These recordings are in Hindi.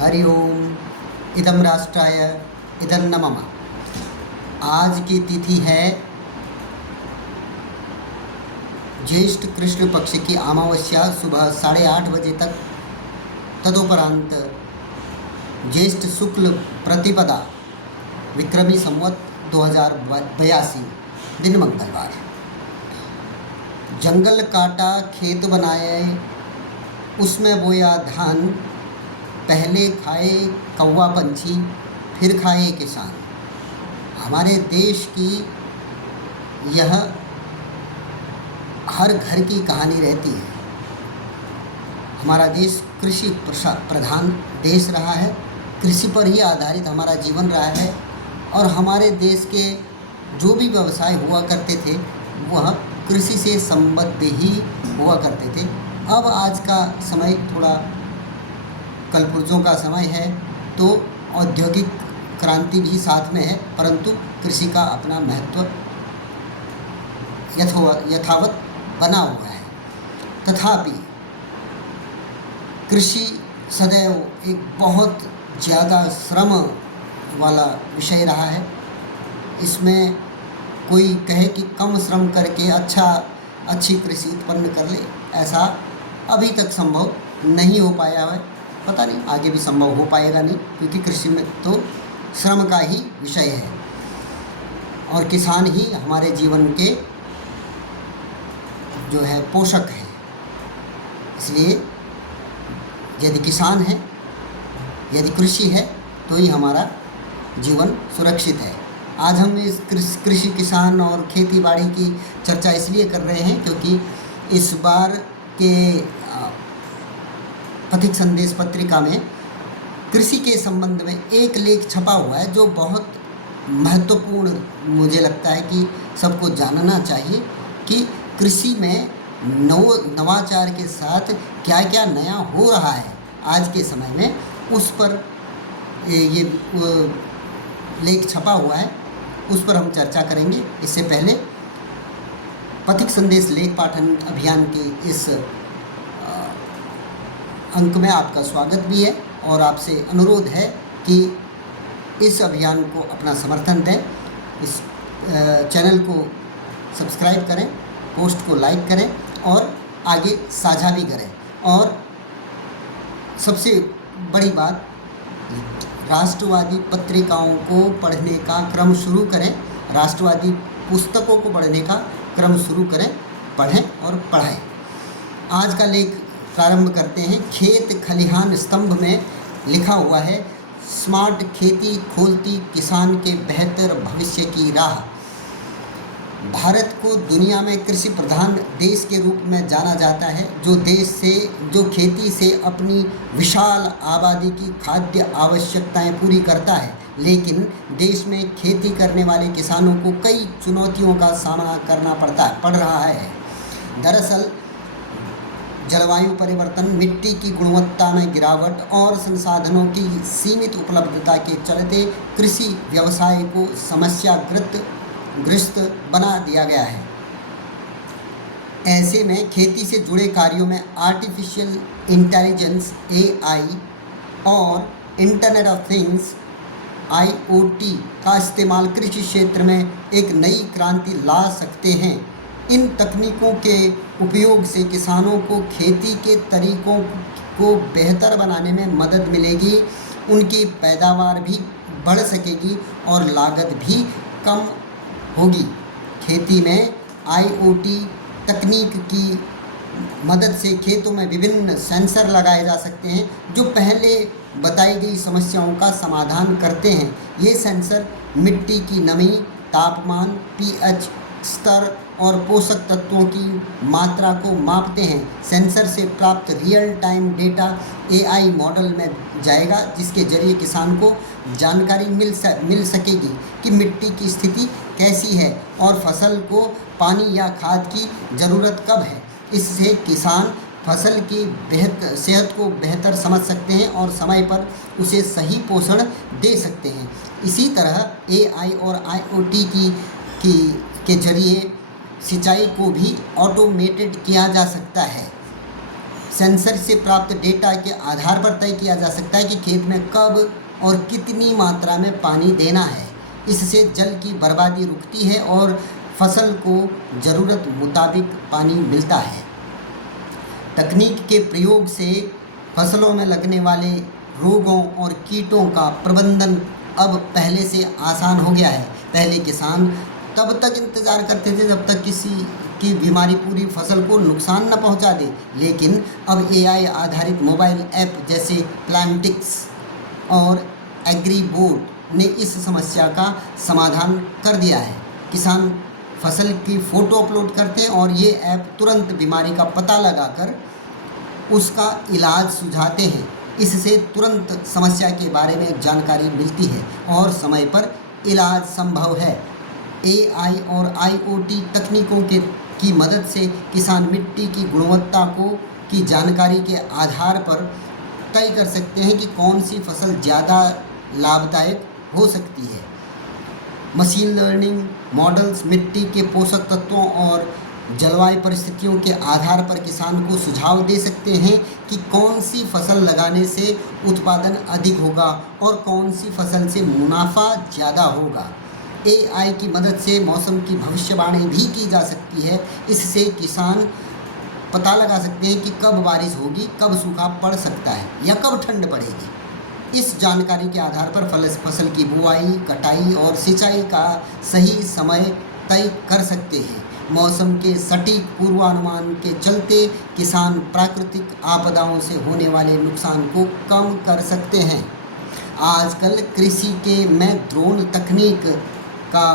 हरि ओम। इदं राष्ट्राय इदं न मम। आज की तिथि है ज्येष्ठ कृष्ण पक्ष की अमावस्या। सुबह 8:30 बजे तक तदुपरांत ज्येष्ठ शुक्ल प्रतिपदा विक्रमी संवत 2082 दिन मंगलवार। जंगल काटा खेत बनाए उसमें बोया धान, पहले खाए कौवा पंछी फिर खाए किसान। हमारे देश की यह हर घर की कहानी रहती है। हमारा देश कृषि प्रधान देश रहा है, कृषि पर ही आधारित हमारा जीवन रहा है और हमारे देश के जो भी व्यवसाय हुआ करते थे वह कृषि से संबद्ध ही हुआ करते थे। अब आज का समय थोड़ा कलपुर्जों का समय है तो औद्योगिक क्रांति भी साथ में है, परंतु कृषि का अपना महत्व यथावत बना हुआ है। तथापि कृषि सदैव एक बहुत ज़्यादा श्रम वाला विषय रहा है। इसमें कोई कहे कि कम श्रम करके अच्छी कृषि उत्पन्न कर ले, ऐसा अभी तक संभव नहीं हो पाया है। पता नहीं आगे भी संभव हो पाएगा नहीं, क्योंकि कृषि में तो श्रम का ही विषय है और किसान ही हमारे जीवन के जो है पोषक है। इसलिए यदि किसान है, यदि कृषि है तो ही हमारा जीवन सुरक्षित है। आज हम इस कृषि किसान और खेती बाड़ी की चर्चा इसलिए कर रहे हैं क्योंकि इस बार के पथिक संदेश पत्रिका में कृषि के संबंध में एक लेख छपा हुआ है जो बहुत महत्वपूर्ण मुझे लगता है कि सबको जानना चाहिए कि कृषि में नवाचार के साथ क्या क्या नया हो रहा है आज के समय में। उस पर ये लेख छपा हुआ है, उस पर हम चर्चा करेंगे। इससे पहले पथिक संदेश लेख पाठन अभियान के इस अंक में आपका स्वागत भी है और आपसे अनुरोध है कि इस अभियान को अपना समर्थन दें। इस चैनल को सब्सक्राइब करें, पोस्ट को लाइक करें और आगे साझा भी करें। और सबसे बड़ी बात, राष्ट्रवादी पत्रिकाओं को पढ़ने का क्रम शुरू करें, राष्ट्रवादी पुस्तकों को पढ़ने का क्रम शुरू करें, पढ़ें और पढ़ाएं। आज का लेख प्रारंभ करते हैं। खेत खलिहान स्तंभ में लिखा हुआ है, स्मार्ट खेती खोलती किसान के बेहतर भविष्य की राह। भारत को दुनिया में कृषि प्रधान देश के रूप में जाना जाता है, जो खेती से अपनी विशाल आबादी की खाद्य आवश्यकताएं पूरी करता है। लेकिन देश में खेती करने वाले किसानों को कई चुनौतियों का सामना करना पड़ रहा है। दरअसल जलवायु परिवर्तन, मिट्टी की गुणवत्ता में गिरावट और संसाधनों की सीमित उपलब्धता के चलते कृषि व्यवसाय को समस्याग्रस्त बना दिया गया है। ऐसे में खेती से जुड़े कार्यों में आर्टिफिशियल इंटेलिजेंस (AI) और इंटरनेट ऑफ थिंग्स (IoT) का इस्तेमाल कृषि क्षेत्र में एक नई क्रांति ला सकते हैं। इन तकनीकों के उपयोग से किसानों को खेती के तरीकों को बेहतर बनाने में मदद मिलेगी, उनकी पैदावार भी बढ़ सकेगी और लागत भी कम होगी। खेती में IoT तकनीक की मदद से खेतों में विभिन्न सेंसर लगाए जा सकते हैं जो पहले बताई गई समस्याओं का समाधान करते हैं। ये सेंसर मिट्टी की नमी, तापमान, pH स्तर और पोषक तत्वों की मात्रा को मापते हैं। सेंसर से प्राप्त real time data AI model में जाएगा, जिसके जरिए किसान को जानकारी मिल सकेगी कि मिट्टी की स्थिति कैसी है और फसल को पानी या खाद की ज़रूरत कब है। इससे किसान फसल की सेहत को बेहतर समझ सकते हैं और समय पर उसे सही पोषण दे सकते हैं। इसी तरह AI और IoT के जरिए सिंचाई को भी ऑटोमेटेड किया जा सकता है। सेंसर से प्राप्त डेटा के आधार पर तय किया जा सकता है कि खेत में कब और कितनी मात्रा में पानी देना है। इससे जल की बर्बादी रुकती है और फसल को ज़रूरत मुताबिक पानी मिलता है। तकनीक के प्रयोग से फसलों में लगने वाले रोगों और कीटों का प्रबंधन अब पहले से आसान हो गया है। पहले किसान तब तक इंतज़ार करते थे जब तक किसी की बीमारी पूरी फसल को नुकसान न पहुंचा दे, लेकिन अब एआई आधारित मोबाइल ऐप जैसे प्लांटिक्स और एग्रीबोट ने इस समस्या का समाधान कर दिया है। किसान फसल की फ़ोटो अपलोड करते हैं और ये ऐप तुरंत बीमारी का पता लगाकर उसका इलाज सुझाते हैं। इससे तुरंत समस्या के बारे में जानकारी मिलती है और समय पर इलाज संभव है। एआई और आईओटी तकनीकों की मदद से किसान मिट्टी की गुणवत्ता की जानकारी के आधार पर तय कर सकते हैं कि कौन सी फसल ज़्यादा लाभदायक हो सकती है। मशीन लर्निंग मॉडल्स मिट्टी के पोषक तत्वों और जलवायु परिस्थितियों के आधार पर किसान को सुझाव दे सकते हैं कि कौन सी फसल लगाने से उत्पादन अधिक होगा और कौन सी फसल से मुनाफा ज़्यादा होगा। एआई की मदद से मौसम की भविष्यवाणी भी की जा सकती है। इससे किसान पता लगा सकते हैं कि कब बारिश होगी, कब सूखा पड़ सकता है या कब ठंड पड़ेगी। इस जानकारी के आधार पर फसल की बुआई, कटाई और सिंचाई का सही समय तय कर सकते हैं। मौसम के सटीक पूर्वानुमान के चलते किसान प्राकृतिक आपदाओं से होने वाले नुकसान को कम कर सकते हैं। आजकल कृषि में ड्रोन तकनीक का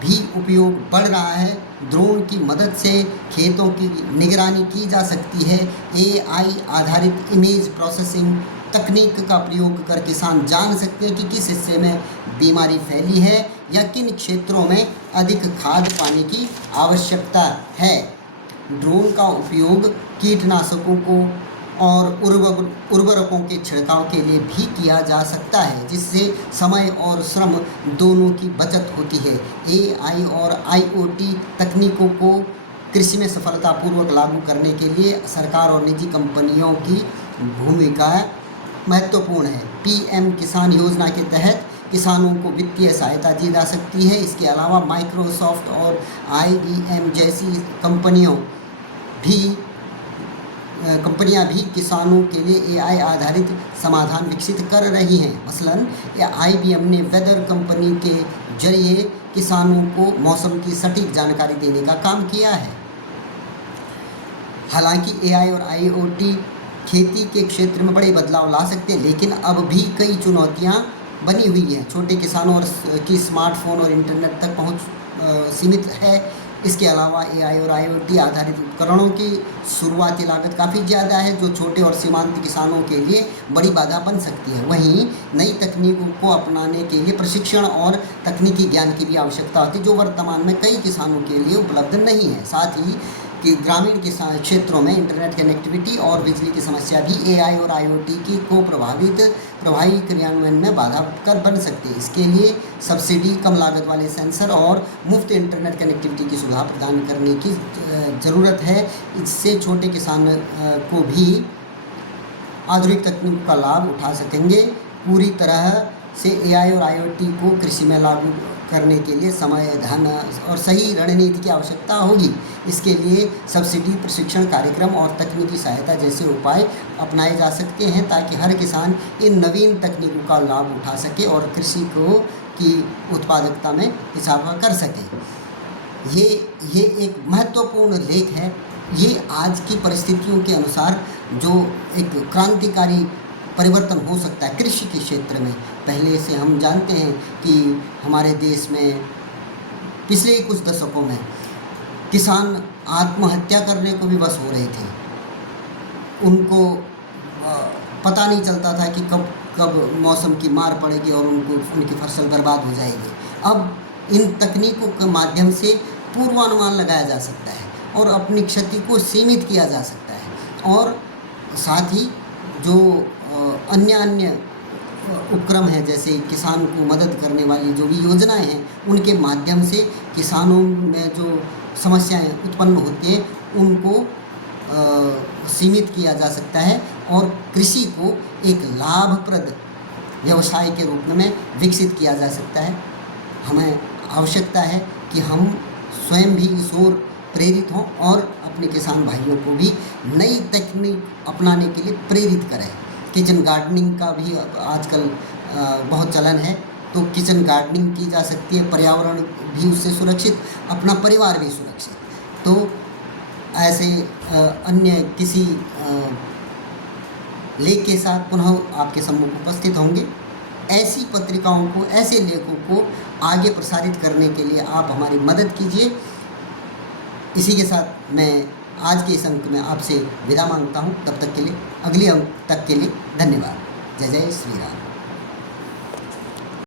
भी उपयोग बढ़ रहा है। ड्रोन की मदद से खेतों की निगरानी की जा सकती है। एआई आधारित इमेज प्रोसेसिंग तकनीक का प्रयोग कर किसान जान सकते हैं कि किस हिस्से में बीमारी फैली है या किन क्षेत्रों में अधिक खाद पानी की आवश्यकता है। ड्रोन का उपयोग कीटनाशकों को और उर्वरकों के छिड़काव के लिए भी किया जा सकता है, जिससे समय और श्रम दोनों की बचत होती है। एआई और आईओटी तकनीकों को कृषि में सफलतापूर्वक लागू करने के लिए सरकार और निजी कंपनियों की भूमिका महत्वपूर्ण है। पीएम किसान योजना के तहत किसानों को वित्तीय सहायता दी जा सकती है। इसके अलावा माइक्रोसॉफ्ट और आईबीएम जैसी कंपनियां भी किसानों के लिए एआई आधारित समाधान विकसित कर रही हैं। मसलन आईबीएम ने वेदर कंपनी के जरिए किसानों को मौसम की सटीक जानकारी देने का काम किया है। हालांकि एआई और आईओटी खेती के क्षेत्र में बड़े बदलाव ला सकते हैं, लेकिन अब भी कई चुनौतियां बनी हुई हैं। छोटे किसानों की स्मार्टफोन और इंटरनेट तक पहुंच सीमित है। इसके अलावा एआई और आईओटी आधारित उपकरणों की शुरुआती लागत काफ़ी ज़्यादा है, जो छोटे और सीमांत किसानों के लिए बड़ी बाधा बन सकती है। वहीं नई तकनीकों को अपनाने के लिए प्रशिक्षण और तकनीकी ज्ञान की भी आवश्यकता होती है, जो वर्तमान में कई किसानों के लिए उपलब्ध नहीं है। साथ ही कि ग्रामीण क्षेत्रों में इंटरनेट कनेक्टिविटी और बिजली की समस्या भी एआई और आईओटी की को प्रभावी क्रियान्वयन में बाधा कर बन सकती है। इसके लिए सब्सिडी, कम लागत वाले सेंसर और मुफ्त इंटरनेट कनेक्टिविटी की सुविधा प्रदान करने की ज़रूरत है। इससे छोटे किसान को भी आधुनिक तकनीक का लाभ उठा सकेंगे। पूरी तरह से एआई और आईओटी को कृषि में लागू करने के लिए समय, धन और सही रणनीति की आवश्यकता होगी। इसके लिए सब्सिडी, प्रशिक्षण कार्यक्रम और तकनीकी सहायता जैसे उपाय अपनाए जा सकते हैं, ताकि हर किसान इन नवीन तकनीकों का लाभ उठा सके और कृषि की उत्पादकता में इजाफा कर सके। ये एक महत्वपूर्ण लेख है। ये आज की परिस्थितियों के अनुसार जो एक क्रांतिकारी परिवर्तन हो सकता है कृषि के क्षेत्र में। पहले से हम जानते हैं कि हमारे देश में पिछले कुछ दशकों में किसान आत्महत्या करने को भी बस हो रहे थे। उनको पता नहीं चलता था कि कब मौसम की मार पड़ेगी और उनकी फसल बर्बाद हो जाएगी। अब इन तकनीकों के माध्यम से पूर्वानुमान लगाया जा सकता है और अपनी क्षति को सीमित किया जा सकता है। और साथ ही जो अन्य उपक्रम हैं, जैसे किसान को मदद करने वाली जो भी योजनाएं हैं, उनके माध्यम से किसानों में जो समस्याएं उत्पन्न होती हैं उनको सीमित किया जा सकता है और कृषि को एक लाभप्रद व्यवसाय के रूप में विकसित किया जा सकता है। हमें आवश्यकता है कि हम स्वयं भी इस ओर प्रेरित हों और अपने किसान भाइयों को भी नई तकनीक अपनाने के लिए प्रेरित करें। किचन गार्डनिंग का भी आजकल बहुत चलन है, तो किचन गार्डनिंग की जा सकती है, पर्यावरण भी उससे सुरक्षित, अपना परिवार भी सुरक्षित। तो ऐसे अन्य किसी लेख के साथ पुनः आपके सम्मुख उपस्थित होंगे। ऐसी पत्रिकाओं को, ऐसे लेखों को आगे प्रसारित करने के लिए आप हमारी मदद कीजिए। इसी के साथ मैं आज के इस अंक में आपसे विदा मांगता हूँ। तब तक के लिए, अगले अंक तक के लिए धन्यवाद। जय जय श्री राम।